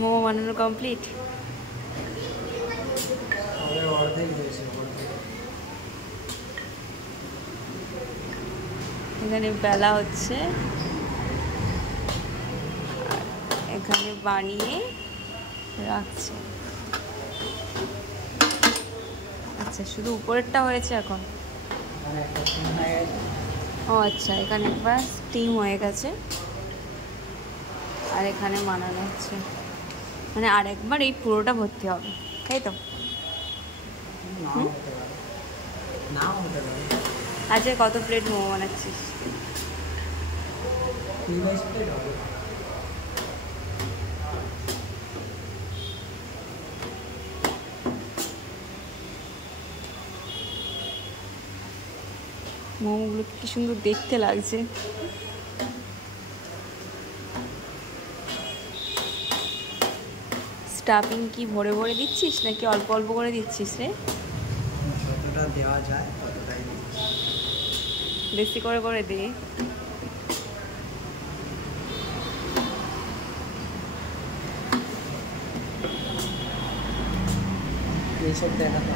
মোমো বানানো কমপ্লিট। এখানে বেলা হচ্ছে, এখানে বানিয়ে রাখছে। আচ্ছা, শুধু উপরেরটা হয়েছে এখন। ও আচ্ছা, এখানে একবার স্টিম হয়ে গেছে আর এখানে বানানো হচ্ছে, মানে আরেকবার এই পুরোটা ভর্তি হবে, তাই তো? আজকে কত প্লেট মোমো বানাচ্ছিস? মোমোগুলো কি সুন্দর দেখতে লাগছে। স্টাফিং কি ভরে ভরে দিচ্ছিস নাকি অল্প অল্প করে দিচ্ছিস রে? যতটা দেওয়া যায় ততটাই বেশি করে করে দে। এইসব দেখা তো